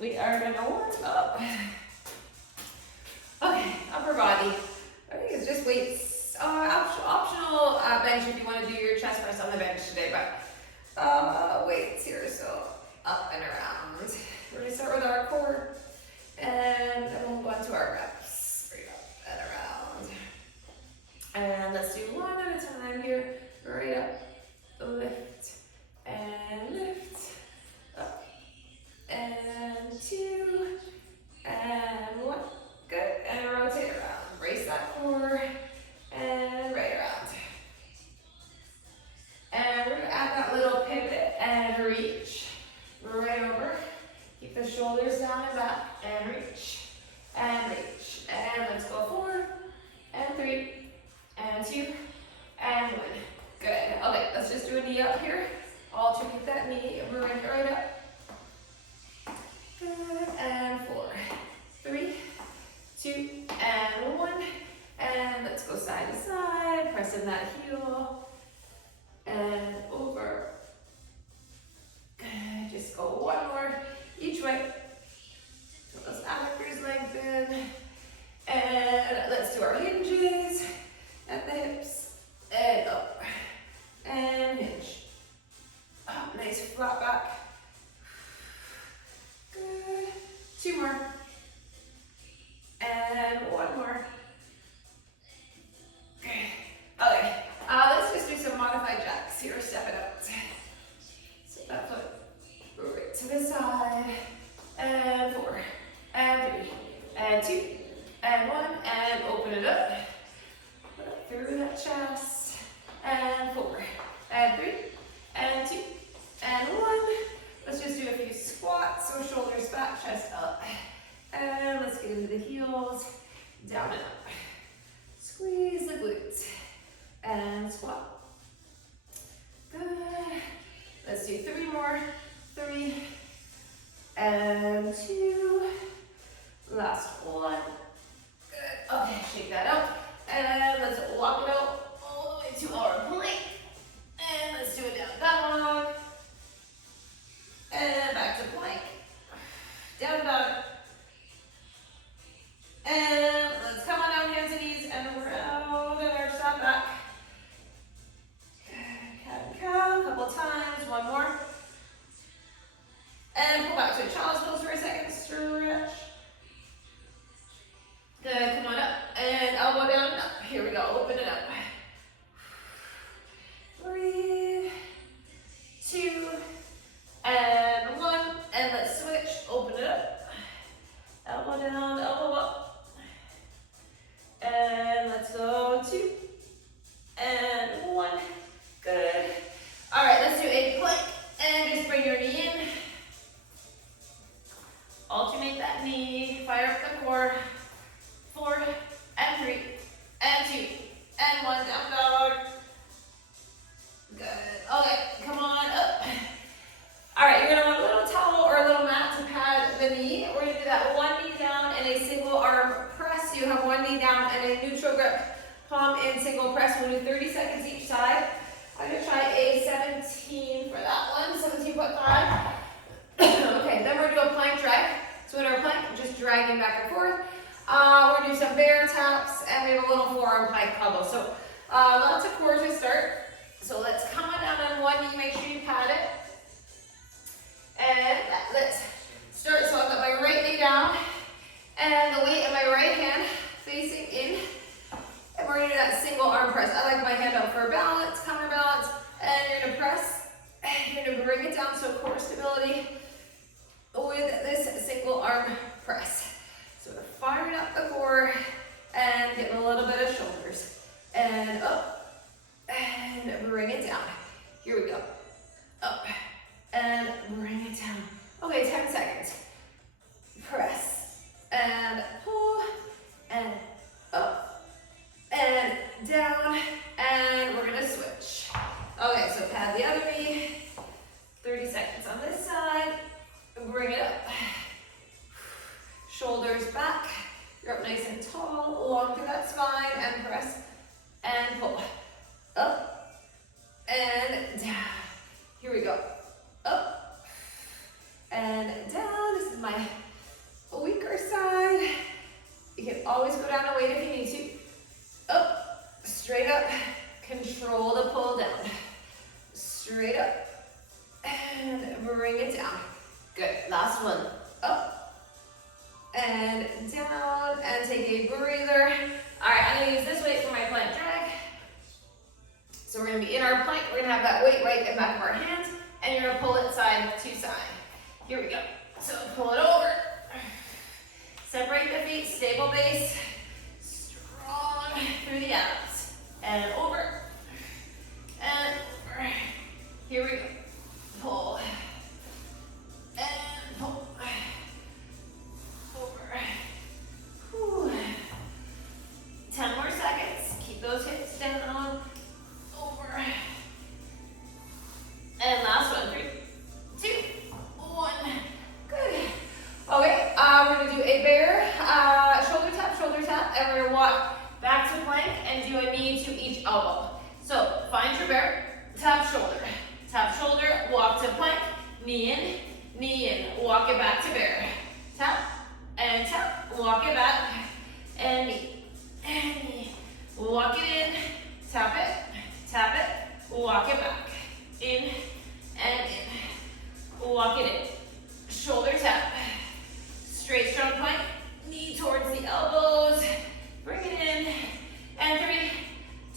we are gonna warm up. Okay, upper body. I think it's just weights. Optional bench if you want to do your chest press on the bench today, but weights here, so up and around. We're gonna start with our core, and then we'll go into our reps. Straight up and around. And let's do one at a time here. Right up, lift, and lift, up, and two, and one. Good, and rotate around. Brace that core, and right around. And we're gonna add that little pivot and reach. Right over. Keep the shoulders down and back, and reach, and reach. And let's go 4, and 3, and 2, and 1. Good. Okay, let's just do a knee up here. Alternate that knee, and we're gonna right up. Good, and 4, 3, 2, and 1. And let's go side to side, press in that heel, and over. Good, just go one more each way. So those adductors lengthen. And let's do our hinges at the hips, and up, and hinge. Up, nice flat back. Good, 2 more. And 1 more. Okay, let's just do some modified jacks here, step it out. So that foot right to the side, and 4, and 3, and 2, and 1, and open it up. Put up through that chest, and 4, and 3, and 2, and 1. Let's just do a few squats, so shoulders back, chest up. And let's get into the heels, down and up. Squeeze the glutes, and squat. Good. Let's do 3 more. 3, and 2. Last one. Good. Okay, shake that out. And let's walk it out all the way to our plank. And let's do it down dog. And back to plank. Down dog. And let's come on down, hands and knees, and round and arch that back. Cat and cow, a couple times, 1 more. And pull back to a child's pose for a second, stretch. Good, come on up, and elbow down, up. Here we go, open it up. Breathe, 2, and 1, and let's switch, open it up. Elbow down, elbow up. And let's go 2, and 1. Good. All right, let's do a plank, and just bring your knee in. Alternate that knee, fire up the core. 4, and 3, and 2, and 1, down dog. Good. Okay, come on up. All right, you're gonna want a little towel or a little mat to pad the knee. We're gonna do that 1 knee down and a single arm press. You have 1 knee down and a neutral grip, palm in single press. We'll do 30 seconds each side. I'm gonna try a 17 for that one, 17.5. Okay, then we're gonna do a plank drag. So in our plank, just dragging back and forth. We're gonna do some bear taps, and we have a little forearm plank combo. So lots of core to start. So let's come on down on 1 knee, make sure you pad it. And let's start, so I've got my right knee down, and the weight of my right hand facing in. And we're gonna do that single arm press. I like my hand up for balance, counterbalance, and you're gonna press, and you're gonna bring it down, so core stability with this single arm press. So we're firing up the core, and getting a little bit of shoulders. And up, and bring it down. Here we go. Up, and bring it down. Okay, 10 seconds. Press, and pull, and up, and down, and we're gonna switch. Okay, so pad the other knee. 30 seconds on this side. Bring it up. Shoulders back. You're up nice and tall, long through that spine, and press, and pull. Up, and down. Here we go. Up, and down. This is my last one. Up and down, and take a breather. All right, I'm gonna use this weight for my plank drag. So we're gonna be in our plank. We're gonna have that weight right in the back of our hands, and you're gonna pull it side to side. Here we go. So pull it over. Separate the feet, stable base, strong through the abs. And over, and over. Here we go. Pull, and pull. Over. Whew. 10 more seconds. Keep those hips down. Over. And last one. 3, 2, 1. Good. Okay, we're gonna do a bear shoulder tap, and we're gonna walk back to plank and do a knee to each elbow. So find your bear, tap shoulder, walk to plank, knee in, walk it back to bear. Tap, and tap, walk it back, and knee, walk it in, tap it, walk it back, in, and in, walk it in, shoulder tap, straight strong plank, knee towards the elbows, bring it in, and 3,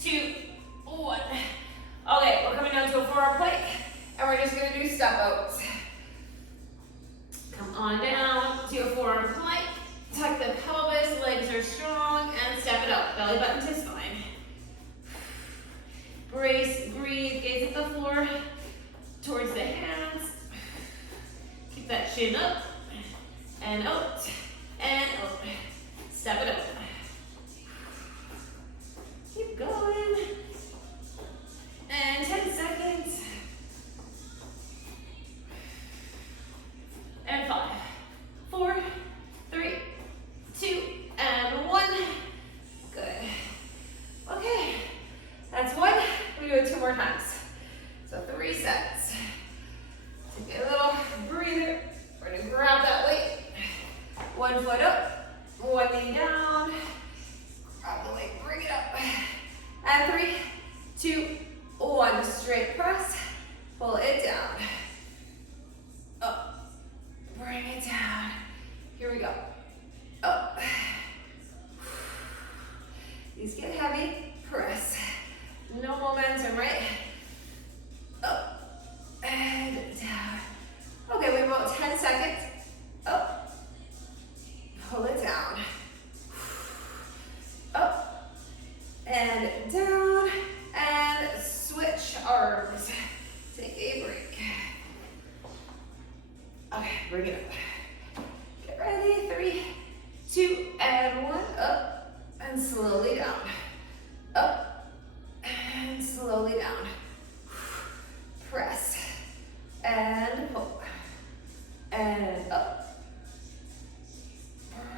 2, 1. Okay, we're coming down to a forearm plank, and we're just gonna do step outs. Come on down to a forearm plank, tuck the pelvis, legs are strong, and step it up, belly button to spine. Brace, breathe, gaze at the floor, towards the hands. Keep that shin up, and out, and out. Step it up. Keep going. And 10 seconds. And 5, 4, 3, 2, and 1. Good. Okay, that's one. We do it 2 more times. So 3 sets. Take a little breather. We're gonna grab that weight. 1 foot up, 1 knee down. Grab the weight, bring it up. And 3, 2, 1. Straight press. Pull it down. Up. Bring it down. Here we go. Up. These get heavy. Press. No momentum, right? Up. And down. Okay, we have about 10 seconds. Up. Pull it down. Up. And down. And switch arms. Take a break. Okay, bring it up. Get ready. 3, 2, and 1. Up. And slowly down. Up. And slowly down. Press. And pull. And up.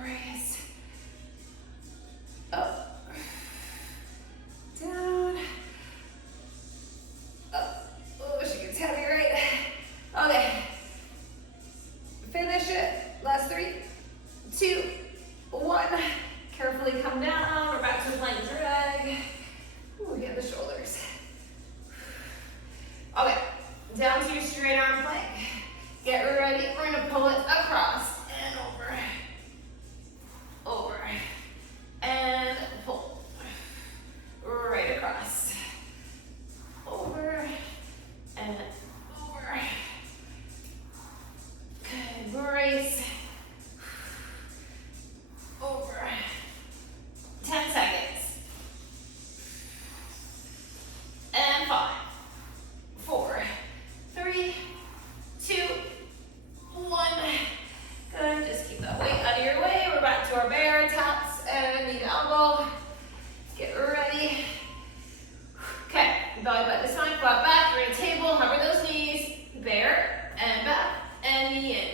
Brace. Up. Down. Up. Oh, she gets heavy, right? Okay. Finish it. Last 3, 2, 1. Carefully come down. We're back to the plank drag. Ooh, get the shoulders. Okay. Down to your straight arm plank. Get ready. We're going to pull it across and over. Over. And pull. Right across. Over. And over. Good. Brace. Over. 10 seconds. And 5, 4, 3, 2, 1. Good. Just keep that weight out of your way. We're back to our bear taps and knee to elbow. Get ready. Okay. Belly button to spine, flat back. You're in a table. Hover those knees. Bear and back and knee in.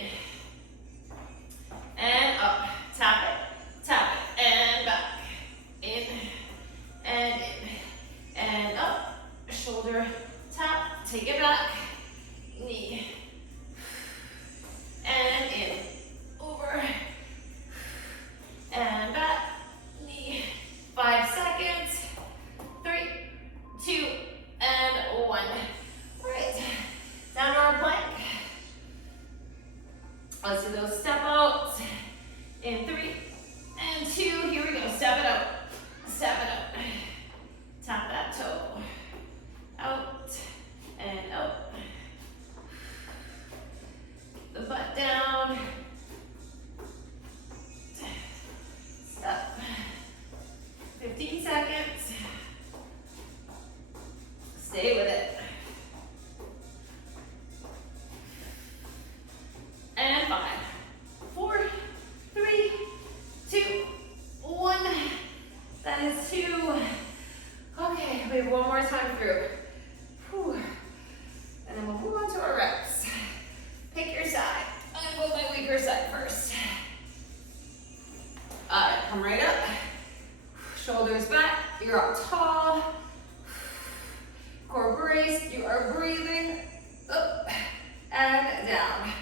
Let's do those step outs. In 3 and 2, here we go. Step it out. Step it out. Tap that toe. Out and out. The butt down. Step. 15 seconds. Stay with it. And 5, 4, 3, 2, 1. That is 2. Okay, we have one more time through. Whew. And then we'll move on to our reps. Pick your side. I'm going to go my weaker side first. All right, come right up. Shoulders back. You're up tall. Core braced. You are breathing up and down.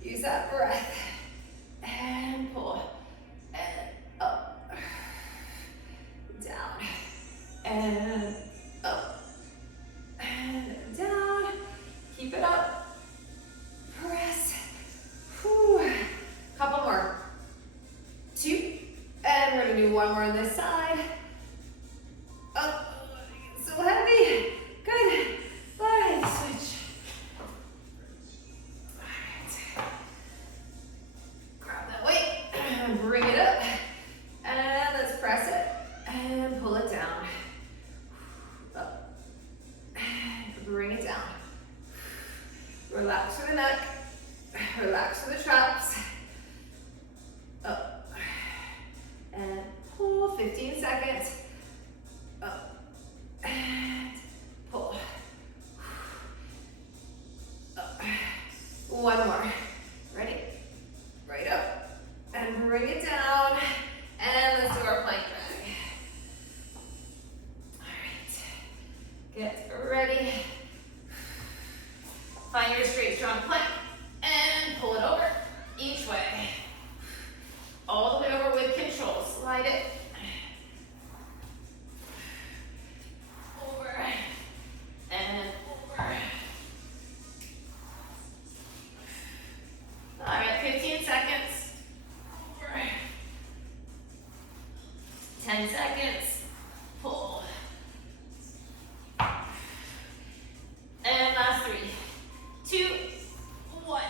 Use that breath. And pull. And up. Down. And up. And down. Keep it up. Press. Whew. Couple more. 2. And we're going to do one more on this side. Up. So heavy. Good. 5. Switch. Bring it up, and let's press it, and pull it down. Up, and bring it down. Relax for the neck, relax for the traps. Up, and pull, 15 seconds. Up, and pull. Up. One more. Ready? Right up. And bring it down, and let's do our plank drag. All right, get ready. Find your straight, strong plank, and pull it over each way. All the way over with control, slide it. Over, and over. All right, 15 seconds. 10 seconds, pull. And last 3, 2, 1.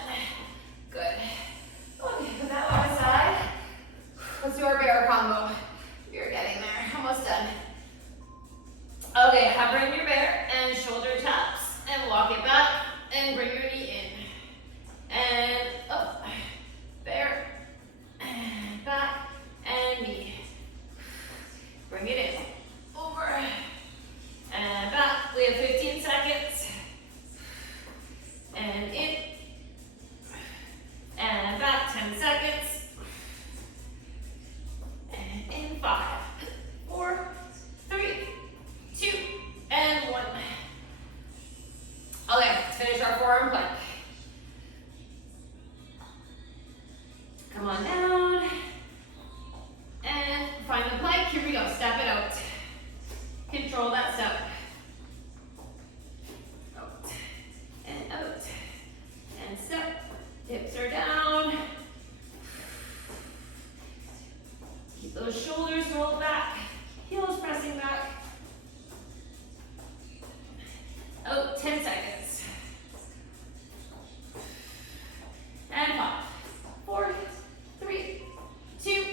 Good. Okay, put that one aside. Let's do our bear combo. You're getting there, almost done. Okay, hover in your bear and shoulder taps and walk it back and bring your knee in. And up, bear, and back, and knee. Bring it in, over, and back. We have 15 seconds. And in, and back, 10 seconds. And in, 5, 4, 3, 2, and 1. Okay, let's finish our forearm plank. Come on down. And find the plank. Here we go. Step it out. Control that step. Out. And out. And step. Hips are down. Keep those shoulders rolled back. Heels pressing back. Out. 10 seconds. And 5, 4, 3, 2,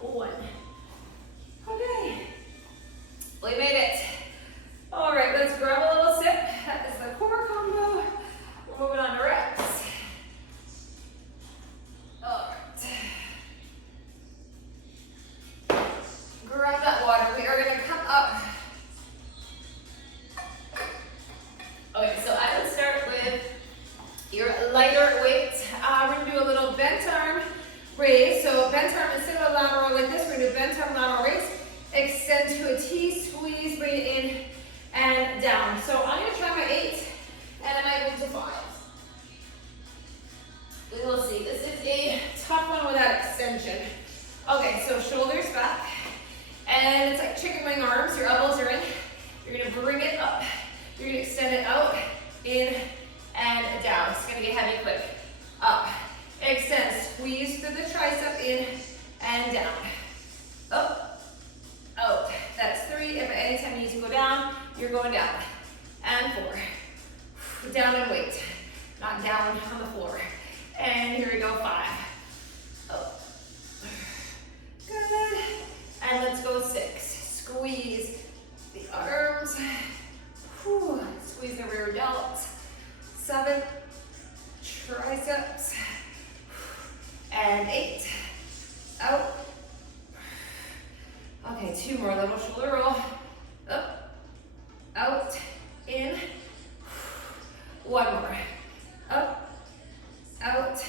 1. Okay, we made it. All right, let's grab a little sip. That is the core combo. We're moving on to reps. All right. Grab that water. We are going to come up. Okay, so I would start with your lighter weight. We're going to do a little bent arm raise. So bent arm instead of a lateral like this, we're going to do bent arm lateral raise. Extend to a T, squeeze, bring it in and down. So I'm going to try my 8 and I might move to 5. We will see. This is a tough one without extension. Okay, so shoulders back. And it's like chicken wing arms. Your elbows are in. You're going to bring it up. You're going to extend it out, in, and down. It's going to get heavy quick. Up, of the tricep in and down. Up, out. That's 3. If at any time you need to go down, you're going down. And 4. Down and wait. Not down on the floor. And here we go, 5. Up. Good. And let's go 6. Squeeze the arms. Whew. Squeeze the rear delts. 7. Triceps. And 8. Out. Okay, 2 more. Little shoulder roll. Up. Out. In. 1 more. Up. Out.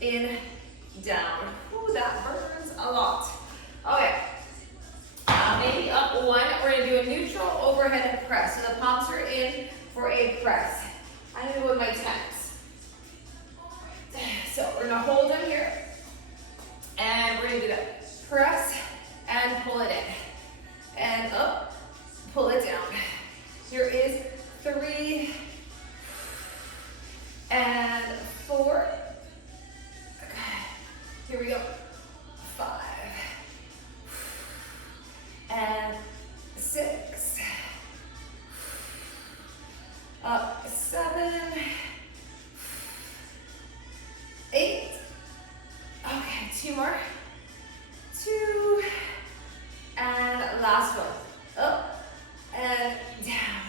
In. Down. Ooh, that burns a lot. Okay. Maybe up 1. We're going to do a neutral overhead press. So the palms are in for a press. I'm going to go with my 10s. So we're going to hold them here. And we're going to do that. Press and pull it in. And up. Pull it down. Here is 3. And 4. Here we go. 5. And 6. Up. 7. 8. Okay, 2 more. 2. And last one. Up and down.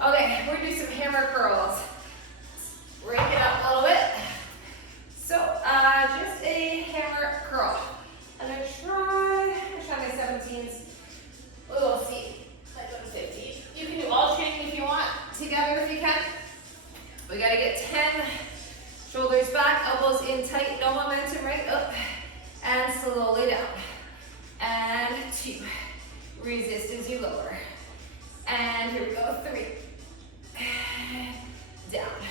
Okay, we're gonna do some hammer curls. Break it up a little bit. So, just a hammer curl. I'm gonna try my 17s. We'll see. I go to 15. You can do alternating if you want, together if you can. We gotta get 10. Shoulders back, elbows in tight, no momentum, right? Up and slowly down. And 2. Resist as you lower. And here we go, 3. And down.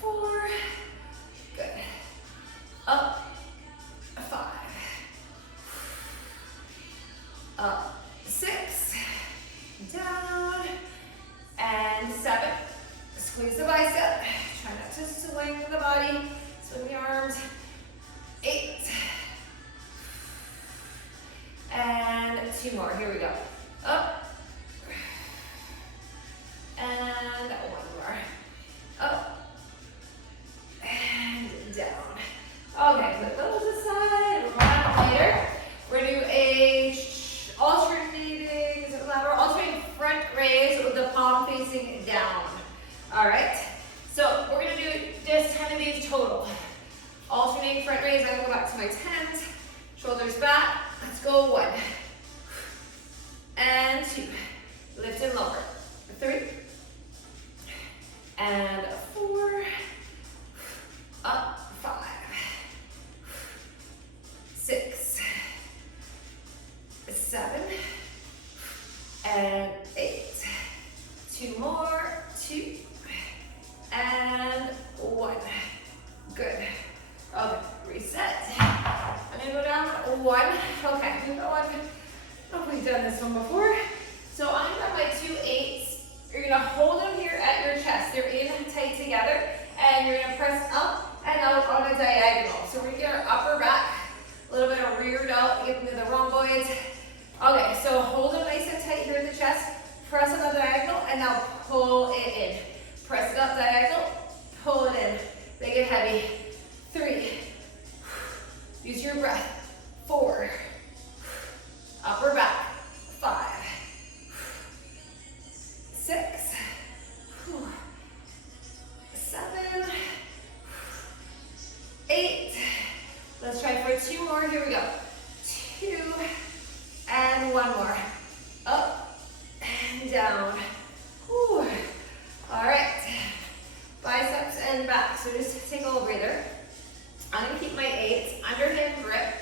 4. Good. Up. 5. Up. 6. Down. And 7. Squeeze the bicep. Try not to swing the body. Swing the arms. 8. And 2 more. Here we go. Up. And 1 more. Up. And down. Okay, put those aside. We'll run later. We're going to do a alternating front raise with the palm facing down. All right. So we're going to do just 10 of these total. Alternating front raise. I'm going to go back to my 10s. Shoulders back. Let's go 1. And 2. Lift and lower. 3. And 4. Up. 5. 6. 7. And 8. 2 more. 2. And 1. Good. Okay, reset. I'm gonna go down 1. Okay, we've got 1. Oh, we've done this one before. So I'm gonna have my 2 8s. You're gonna hold them here at your chest. They're in tight together, and you're gonna press up and out on a diagonal. So we're gonna get our upper back, a little bit of rear delt, get into the rhomboids. Okay, so hold them nice and tight here in the chest. Press on the diagonal, and now pull it in. Press it up diagonal, pull it in. Make it heavy. 3. Use your breath. 4. Upper back. 5. 6. 7. 8. Let's try for 2 more. Here we go. 2. And 1 more. Up and down. Whew. All right. Biceps and back. So just take a little breather. I'm going to keep my 8s under hip grip.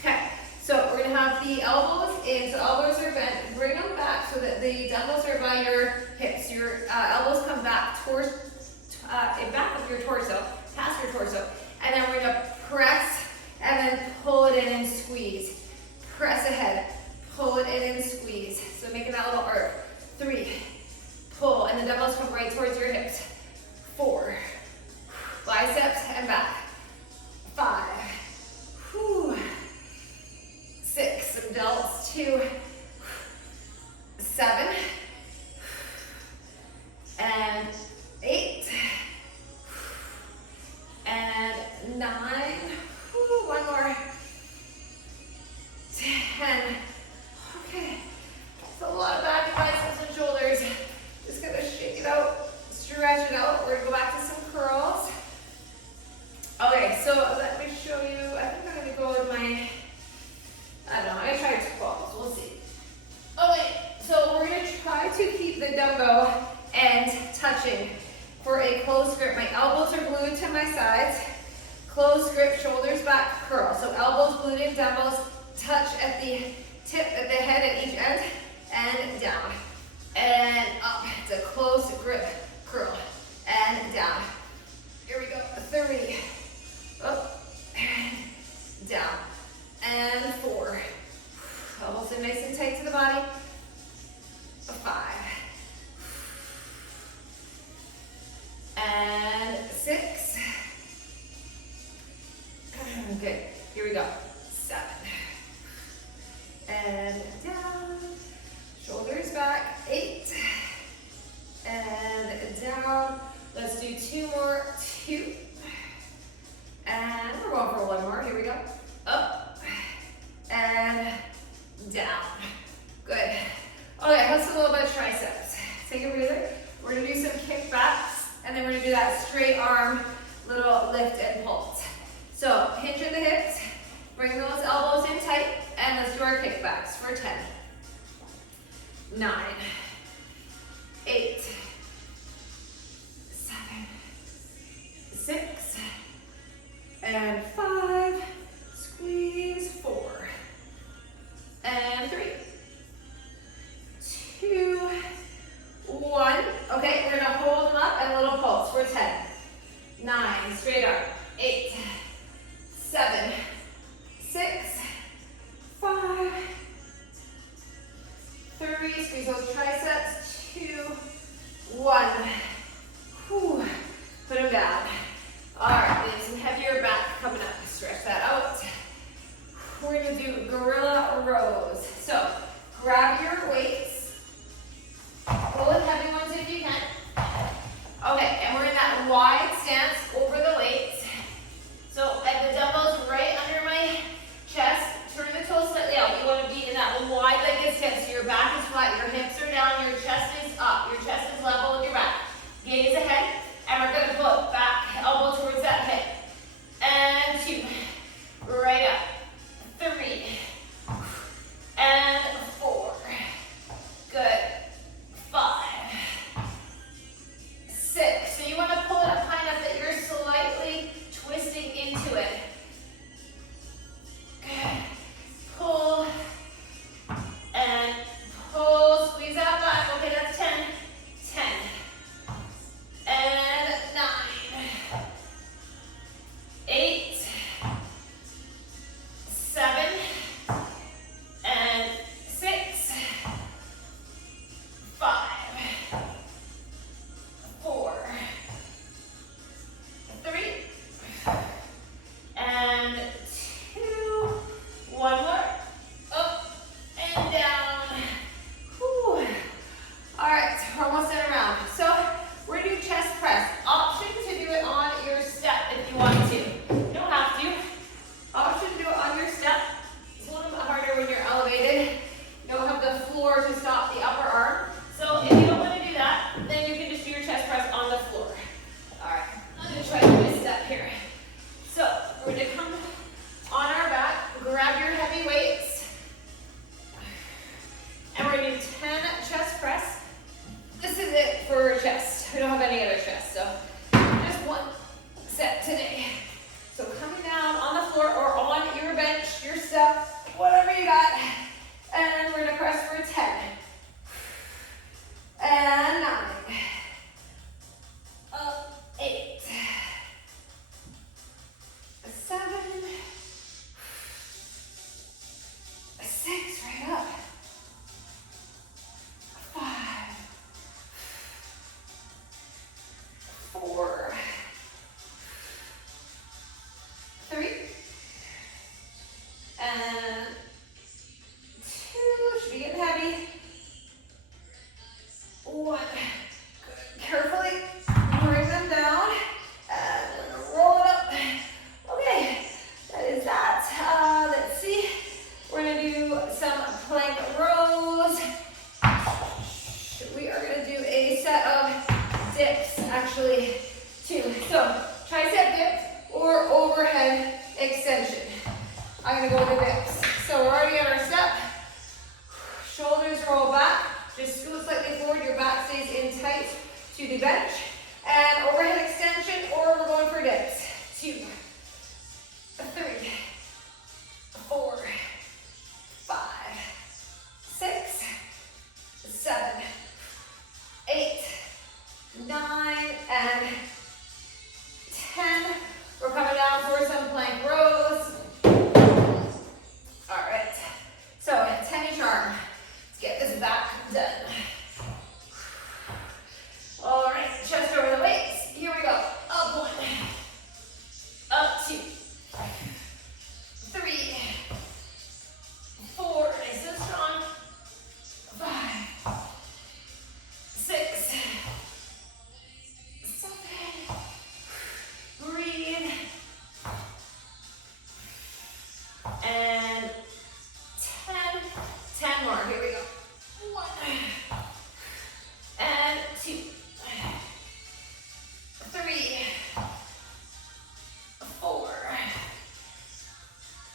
Okay. So we're going to have the elbows in. So elbows are bent. Bring them back so that the dumbbells are by your hips. Your elbows come back towards, back of your torso, past your torso. And then we're going to press and then pull it in and squeeze. Press ahead. Pull it in and squeeze. So making that little arc. 3. Pull, and the dumbbells come right towards your hips. 4. Biceps and back. 9. Whew, one more. 10. Okay. That's a lot of back, biceps, and shoulders. Just gonna shake it out, stretch it out. We're gonna go back to some curls. Okay, so let me show you. I think I'm gonna go with my, I don't know, I'm gonna try 12s. We'll see. Okay, so we're gonna try to keep the dumbbell end touching for a close grip. My elbows are glued to my sides. Close grip, shoulders back, curl. So elbows glued in, dumbbells touch at the tip, at the head at each end, and down. And up. It's a close grip, curl, and down. Here we go. 3. Up, and down. And 4. Elbows in nice and tight to the body. 5. And 6. Good. Here we go. 7. And down. Shoulders back. 8. And down. Let's do 2 more. 2. And we're going for 1 more. Here we go. Up. And down. Good. Okay, let's do a little bit of triceps. Take a breather. We're going to do some kickbacks, and then we're going to do that straight arm little lift and pulse. So hinge at the hips, bring those elbows in tight, and let's do our kickbacks for 10, 9, 8, 7, 6, and 5, squeeze, 4, and 3, 2, 1. Okay, we're gonna hold them up and a little pulse for 10, 9, straight arm, 8, 7, 6, 5, 3, squeeze those triceps, 2, 1. Whew. Put them down. All right, we have some heavier back coming up. Stretch that out. We're gonna do gorilla rows. So grab your weights. Pull with heavy ones if you can. Okay, and we're in that wide stance over the weights. So I have the dumbbells right under my chest. Turn the toes slightly out. You want to be in that wide legged stance. So your back is flat, your hips are down, your chest is up, your chest is level with your back. Gaze ahead, and we're going to float back, elbow towards that hip. And 2, right up. 3, and 4, gonna go to dips. So we're already at our step. Shoulders roll back. Just scoot slightly forward. Your back stays in tight to the bench. And overhead extension, or we're going for dips. 2, 3, 4, 5, 6, 7, 8, 9, and 10. We're coming down for some plank rows. All right. So 10 each arm. Let's get this back done. All right, chest over the weights. Here we go. Up 1, up 2, 3, 4, nice and strong. 5, 6, 7, breathe. And 10, 10 more. Here we go. 1, and 2, 3, 4,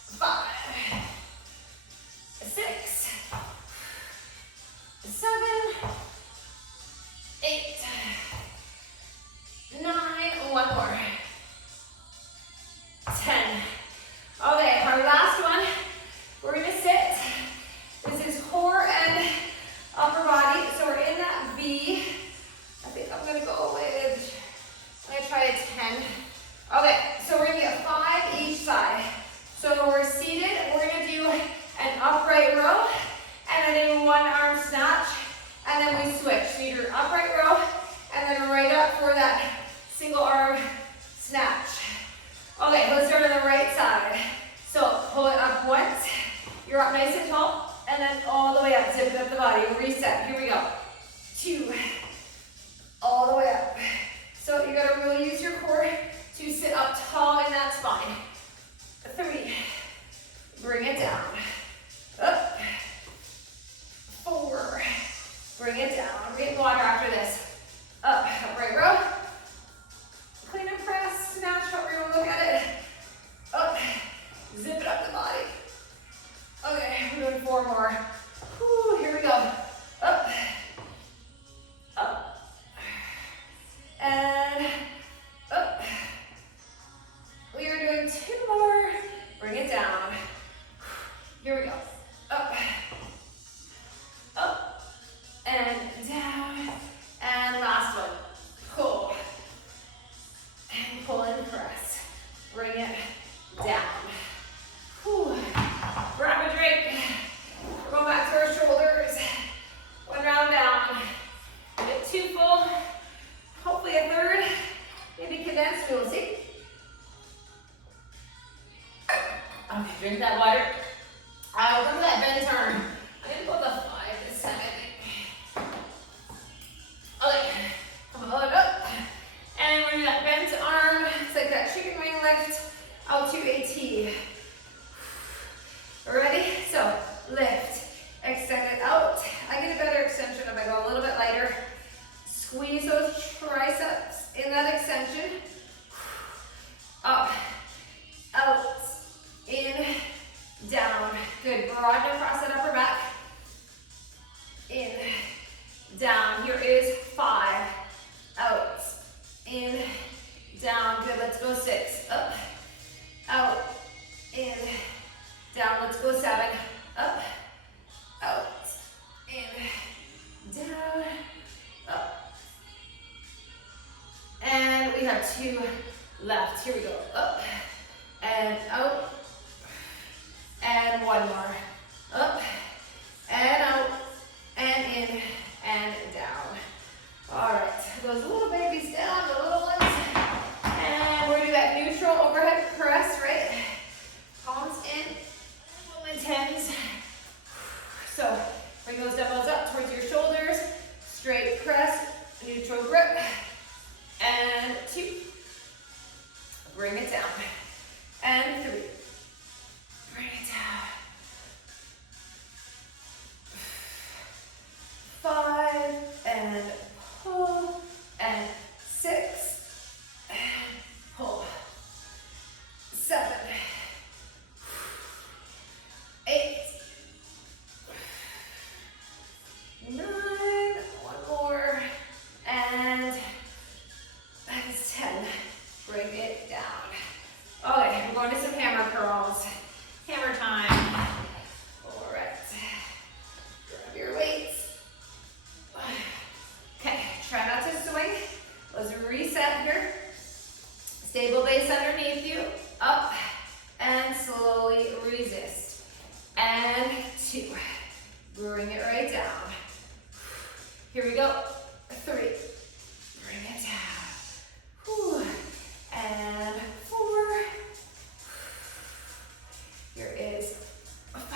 5, 6, 7, 8, 9, one more. 10. Okay, our last one. We're gonna sit. This is core and upper body. So we're in that V. I think I'm gonna go with, I'm gonna try a 10. Okay, so we're gonna get 5 each side. So we're seated, we're gonna do an upright row, and then do 1 arm snatch, and then we switch. So you do your upright row, and then right up for that single arm snatch. Okay, let's start on the right side. So pull it up once, you're up nice and tall, and then all the way up, zipping up the body, reset, here we go. 2, all the way up. So you gotta really use your core to sit up tall in that spine. 3, bring it down, up. 4, bring it down. We're getting water after this. Up, upright row. Clean and press, snatch, however you want to look at it. Up, zip it up the body. Okay, we're doing 4 more. Whew, here we go. Up, up, and up. We are doing 2 more. Bring it down. Here we go. Up, up, and down. And last one. Pull. And pull and press. Bring it down. Whew. Grab a drink. We're going back to our shoulders. 1 round down. Get 2 full. Hopefully a third. Maybe condensed. We'll see. Okay, drink that water. Remember that bend turn. I'm gonna go the 5 this time, I think. Okay, come on up. And we're gonna do that bent arm. It's like that chicken wing lift out to a T. Ready? So lift, extend it out. I get a better extension if I go a little bit lighter. Squeeze those triceps in that extension. Up, out, in, down. Good. Broaden across that upper back. In, down. Here is 5. Out, in, down. Good. Let's go 6. Up, out, in, down. Let's go 7. Up, out, in, down, up. And we have 2 left. Here we go. Up and out. And 1 more. Up and out and in and down. All right. Those little babies down, the little ones. And we're going to do that neutral overhead press, right? Palms in, tens. So bring those dumbbells up towards your shoulders. Straight press, neutral grip. And 2. Bring it down. And 3. Bring it down. 5, and pull, and 6, and pull. 7, base underneath you, up, and slowly resist. And 2, bring it right down. Here we go, 3, bring it down. Whew. And 4, here is 5,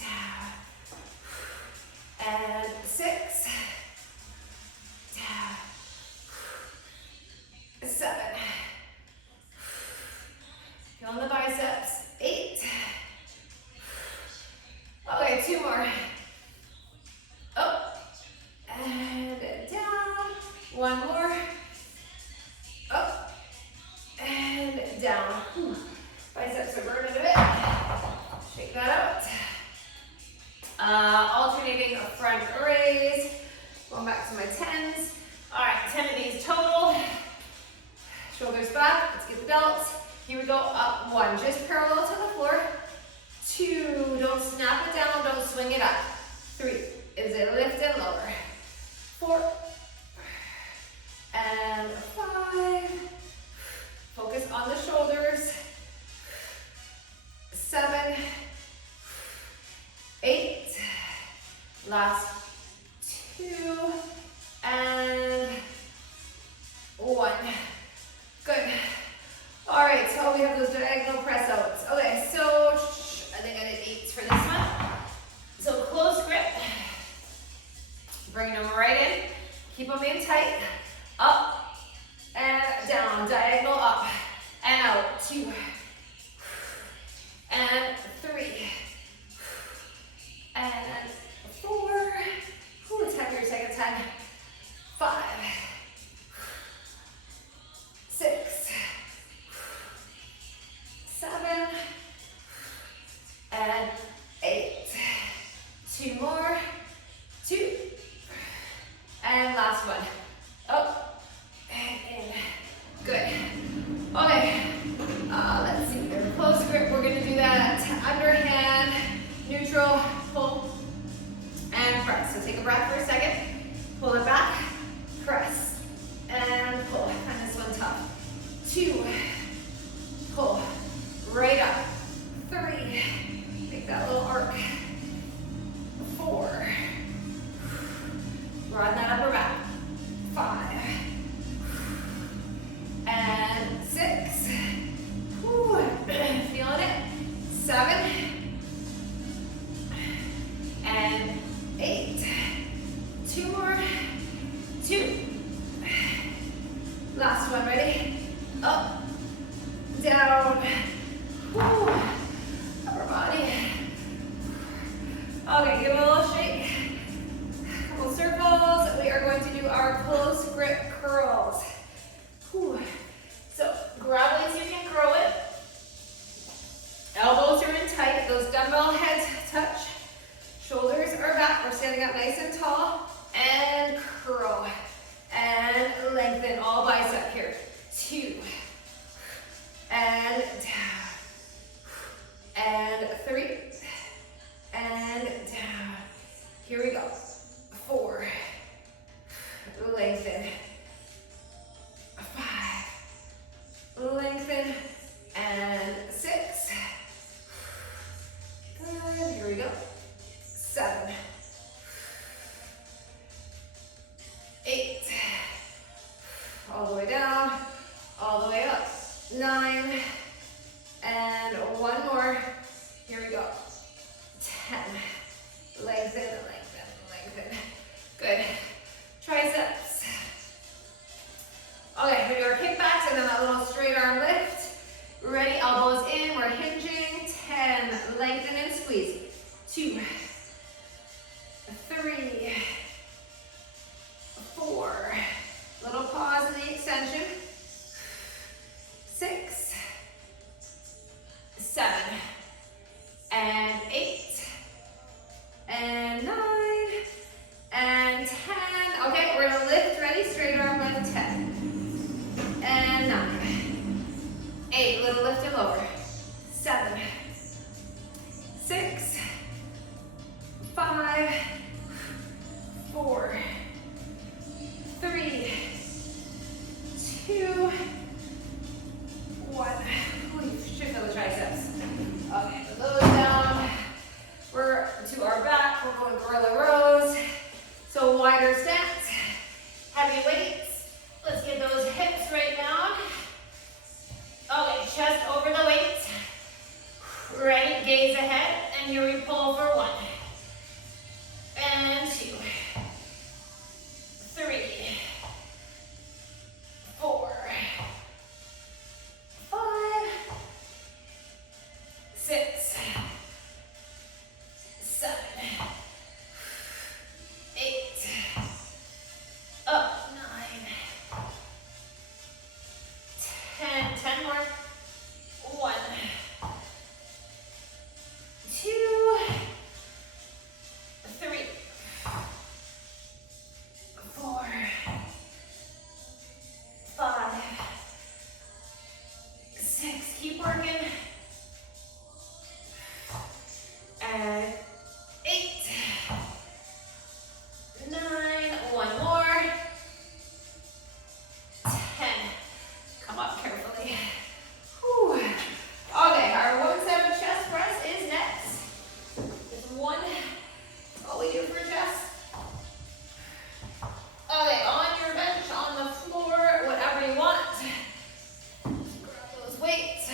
down, and 6, down, 7, feeling the biceps, 8, okay, 2 more, up, and down, 1 more, up, and down. Whew. Biceps are burning a bit. Shake that out. Alternating front raise. Going back to my 10s. All right, 10 of these total. Shoulders back. Let's get the delts. Here we go. Up 1, just parallel to the floor. 2, don't snap it down. Don't swing it up. 3 is a lift and lower. 4 and 5. Focus on the shoulders. 7, 8, last 2, and 1. Good. All right, so we have those diagonal press outs. Okay, so I think I did 8s for this one. So close grip. Bringing them right in. Keep them in tight. Up and down. Diagonal up and out. 2 and 3 and 4. Ooh, 10 for your second time. 5, 6, 7, and 8. 2 more. 2 and last one. Up and in. Good. Okay. Let's see. Close grip. We're going to do that underhand, neutral, pull, and press. So take a breath for a second. Pull it back. Press and pull. I find this one tough. 2. Pull. Right up. 3. Make that little arc. 4. Run that upper back. 5. And 6. Whew. Feeling it. 7. And 8. 2 more. 2. Last one, ready? Up, down. Whew. Upper body. Okay, give it a little shake. Couple circles. We are going to do our close grip curls. Whew. So grab weights, you can curl it. Elbows are in tight. Those dumbbell heads touch. Shoulders are back. We're standing up nice and tall. And curl. And lengthen all bicep here. 2. And down. And 3. And down. Here we go. 4. Lengthen. 5. Lengthen. And 6. Good. Here we go. 7. 8. All the way down. All the way up. 9. And 1 more. Here we go. 10. Lengthen, lengthen, lengthen. Good. Triceps. Okay, we do our kickbacks and then that little straight arm lift. Ready, elbows in, we're hinging. 10, lengthen and squeeze. 2, 3, 4. Little pause in the extension. 6, 7, and 8, and 9, and 10. Okay, we're gonna lift, ready? Straight arm lift, 10, and 9, 8, little lift and lower, 7, 6, 5, 4, 3, 2, more. 1, 2, 3, 4, 5, 6. Keep working. And 8, 9. One more. 10. Come up carefully. Whew. Okay, our 1-7 chest press is next. Just one. That's all we do for chest. Okay, on your bench, on the floor, whatever you want. Just grab those weights.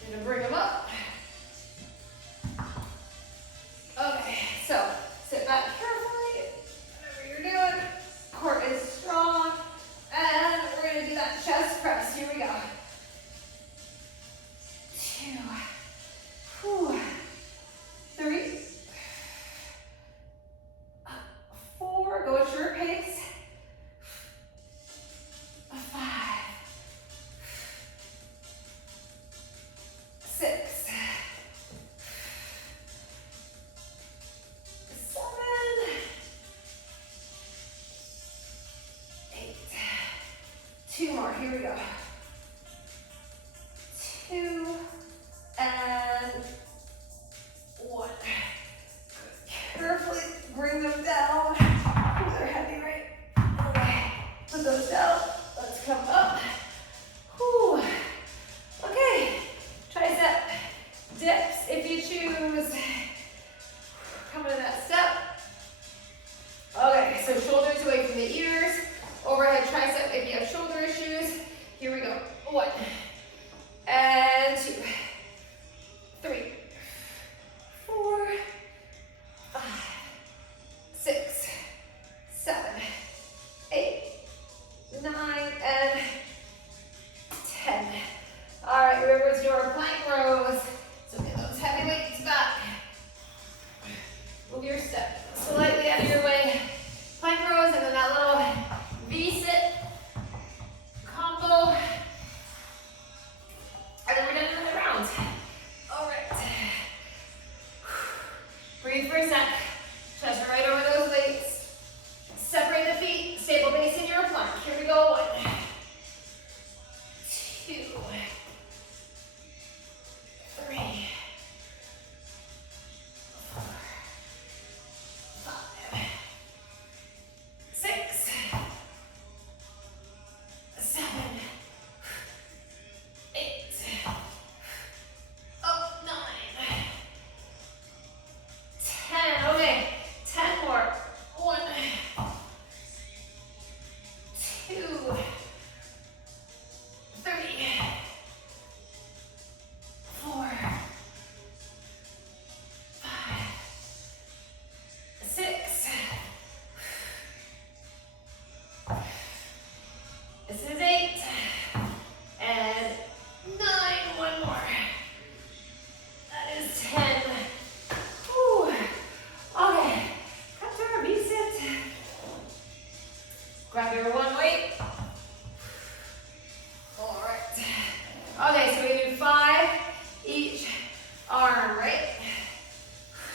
You're gonna bring them up. Okay, so sit back carefully. Whatever you're doing. Core is strong. And we're gonna do that chest press. Here we go. 2, 3, 4. Go at your pace. 5, 6, 7, 8. 2 more. Here we go. 2 and 1. Carefully bring them down. Ooh, they're heavy, right? Okay. Put those down. Let's come up. Whew. Okay. Tricep dips if you choose. Come to that step. Okay, so shoulders away from the ears. Overhead tricep if you have shoulder issues. Here we go. 1 and 2, 3, 4, 5, 6, 7, 8, 9, and 10. All right, remember to do our plank rows. So get those heavy weights back. Move your step slightly out of your way. Plank rows, and then that little V-sit combo. And then we're done another round. All right. Breathe for a sec. Chest right over those weights. Separate the feet. Stable base in your plank. Here we go. 1, 2, 3, 4, 5, 6, 7, 8, up 9, 10. Okay, 10 more. 1, 2, 3, 4, 5, 6. This is 8 and 9. One more. That is 10. Whew. Okay, come to our V-sit. Grab your one weight. All right. Okay, so we do 5 each arm, right?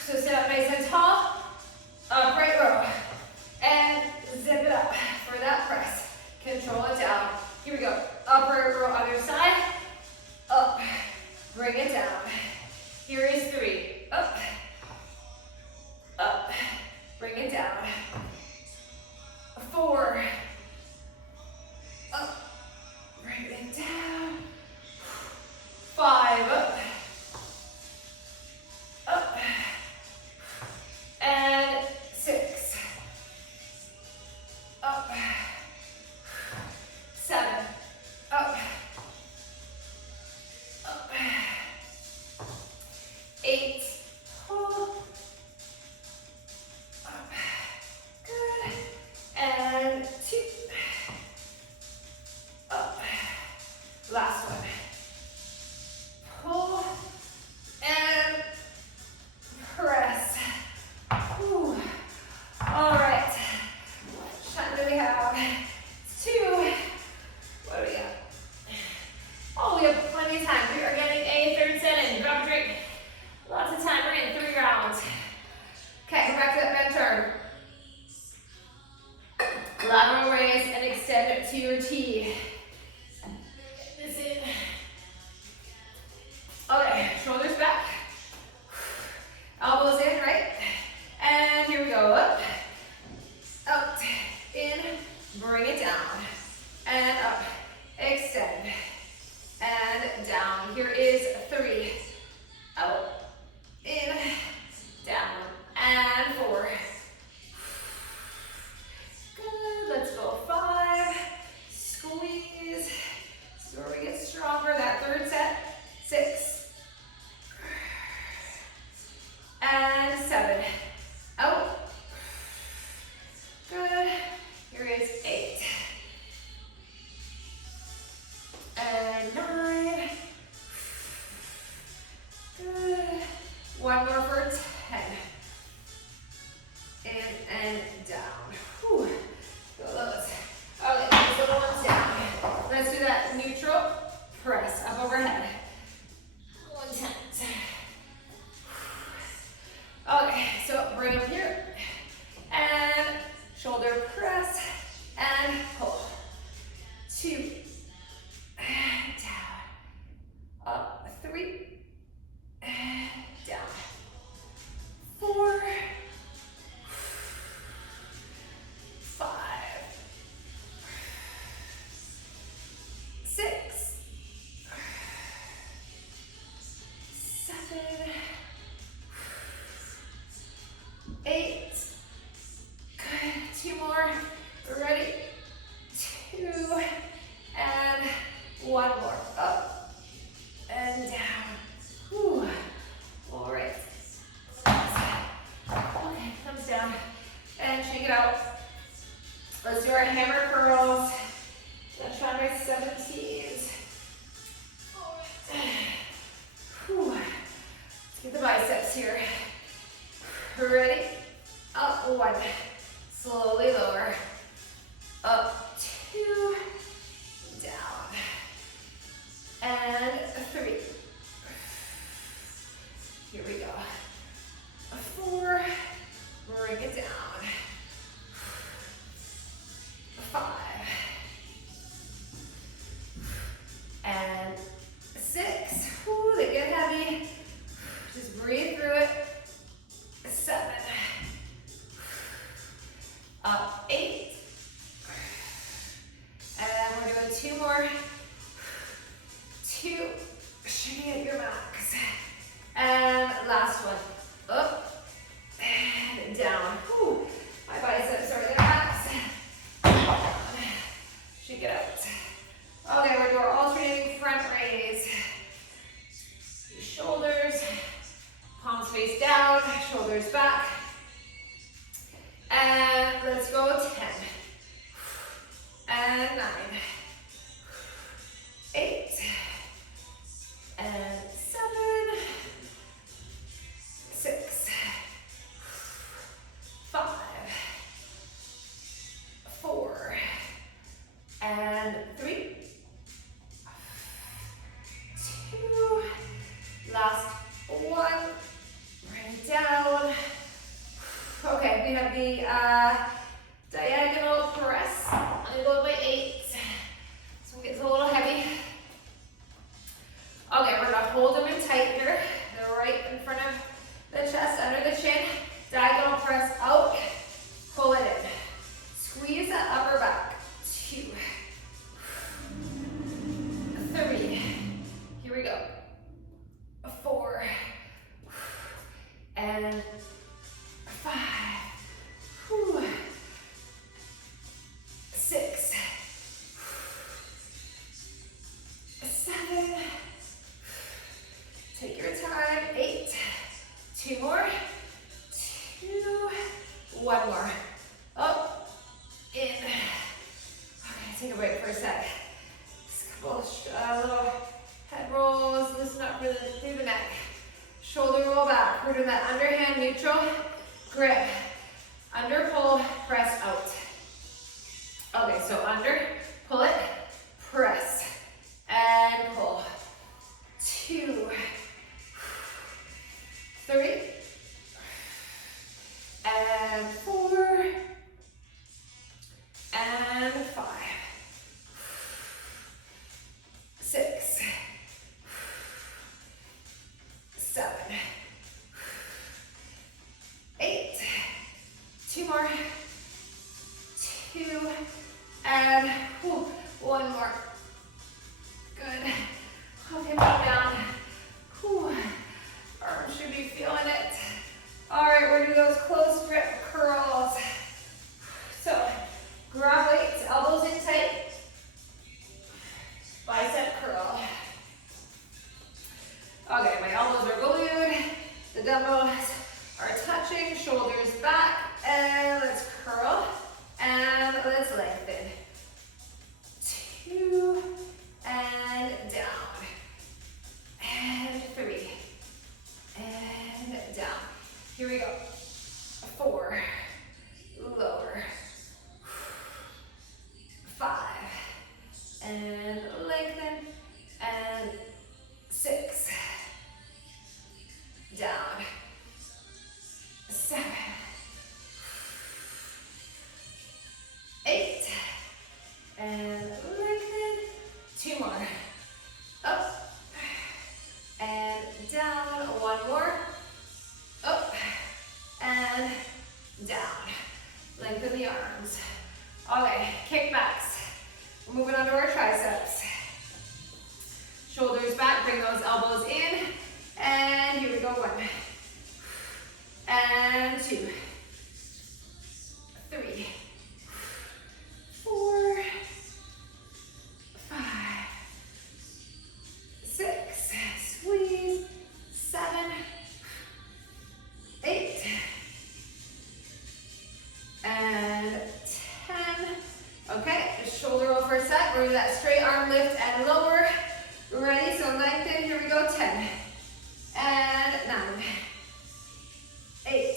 So sit up nice and tall. Upright row. And zip it up for that press. Control it down. Here we go. Upright row other side. Up. Bring it down. Here is 3. Up. Up. Bring it down. 4. Up. Bring it down. 2, shooting at your max. And last one, up and down. Whew. My biceps are their max. Shake it out. Okay, we're doing alternating front raise. Shoulders, palms face down, shoulders back. And let's go 10. And 9. 8. And 7. 6. 5. 4. And 3. 2. Last one. Bring it down. Okay, we have the diagonal press. I'm gonna go with my 8. So it gets a little heavy. Okay, we're gonna hold them in tight here. They're right in front of the chest, under the chin. Diagonal press out. Pull it in. Squeeze that upper back. 2. 3. Here we go. 4. And 5. 6. 7. Take your time. 8. 2 more. 2. 1 more. Up. In. Okay, take a break for a sec. Just a couple little head rolls. Loosen up through the neck. Shoulder roll back. We're doing that underhand neutral grip. Under, pull, press out. Okay, so under, pull it, press, and pull. 2, 3, and 4, and 5, 6, 7, 8, 2 more, 2, and 1 more. Good. Okay, back down. Arms should be feeling it. All right, we're gonna do those close grip curls. So, grab weights, elbows in tight. Bicep curl. Okay, my elbows are glued. The dumbbells are touching, shoulders back, and let's curl, and let's lengthen. 2, and down, and 3, and down. Here we go. 4, lower, 5, and lengthen, and 6, down, 7, 8, and lengthen. 2 more. Up and down. 1 more. Up and down. Lengthen the arms. Okay, kickbacks. We're moving on to our triceps. Shoulders back, bring those elbows in. And here we go. 1. And 2. 3. 4. 5. 6. Squeeze. 7. 8. And 10. Okay, just shoulder roll for a sec. We're going to do that straight arm lift and lower. Ready? So lengthen. Here we go. 10. And 9. 8.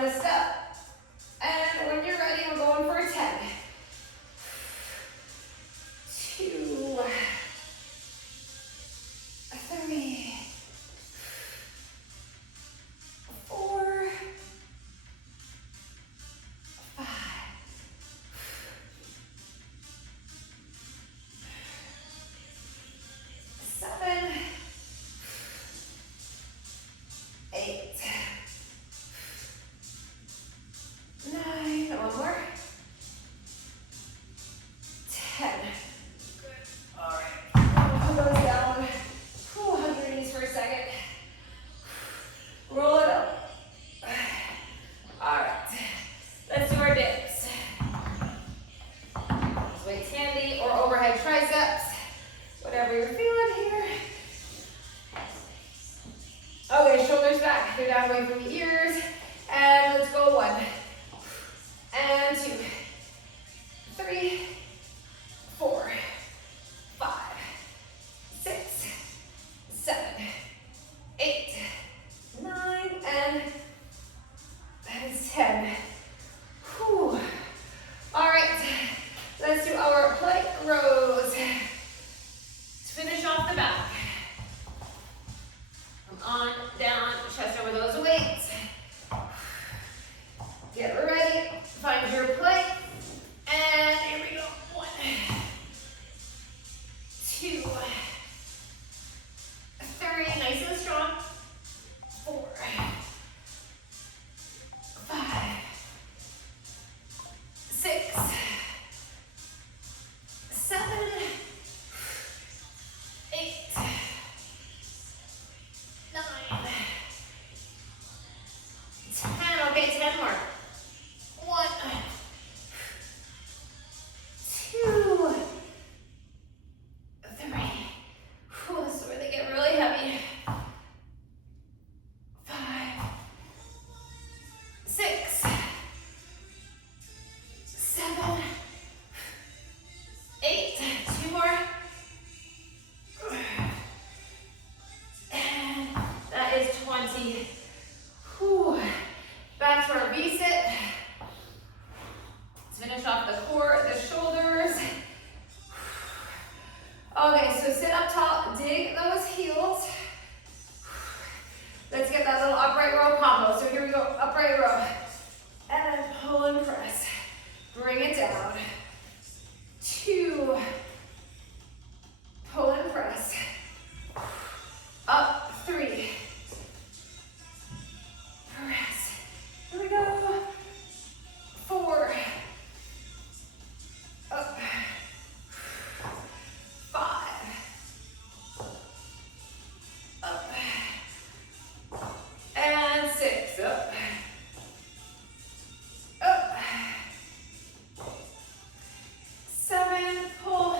one a step. And when you're ready, we're going for a 10. 2, 3, 4, 5, 7, 8, 9, one more, 10. Good. All right. Put those down. Hug your knees for a second. Roll it up. All right. Let's do our dips. Weights handy or overhead triceps, whatever you're feeling here. Okay, shoulders back. Go down away from the ears. And let's go 1. And 2. 3. 4. 5. 6. 7. 8. 9. And that is 10. Whew. All right. Let's do our plank rows. To finish off the back. On, down, chest over those weights. Get ready. Find your plank. And here we go. 1, 2, 3. Nice and strong. 4, 5, 6, 7, 8, 9, 10. Okay, 10 more. 1, 2, 3. Whew, this is where they get really heavy. 5, 6, 7, 8. 2 more. And that is 20. Whew. Back to our V-sit. Let's finish off the core, the shoulders. Okay, so sit up tall, dig those heels. Let's get that little upright row combo. So here we go, upright row. And then pull and press. Bring it down. 2. Pull and press. Up. 3. Press. Here we go. 4. Up. 5. Up. And 6. Up. Up. 7. Pull.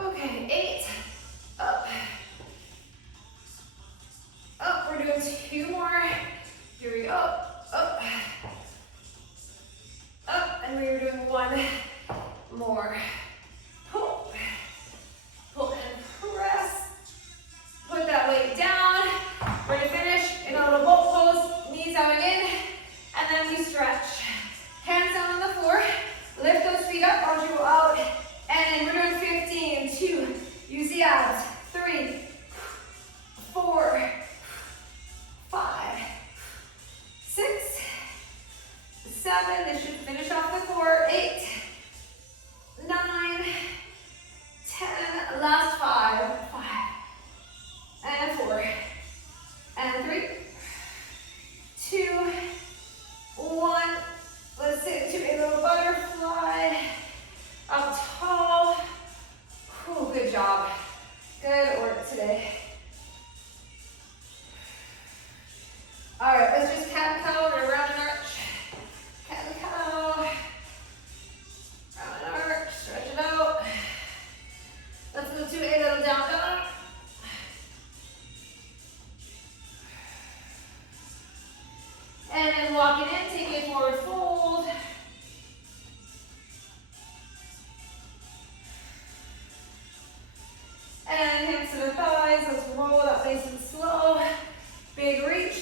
Okay. 8. Up. Up. We're doing 2 more. Here we go. Up. Up. And we're doing 1 more. Pull. Pull and press. Put that weight down. We're going to finish in a little boat pose. Knees out and in. And then we stretch. Hands down on the floor. Lift those feet up. Arms go out. And we're doing 15. 2. Use the abs. 3. 4. 5. 6. 7. This should finish off the core. 8. 9. 10. Last 5. 5. And 4. And 3. 2. 1. Let's sit into a little butterfly. Up tall. Whew, good job. Good work today. All right, let's just cat and cow. We're gonna round and arch. Cat and cow. Round and arch. Stretch it out. Let's move to a little down dog. And then walk it in, take a forward fold. And hands to the thighs. Let's roll it up nice and slow. Big reach.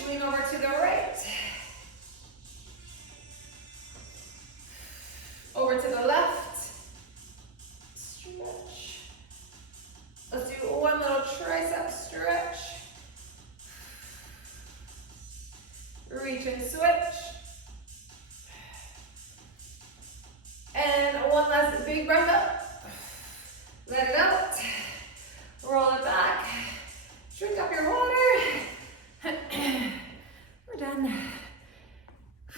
big breath up. Let it out.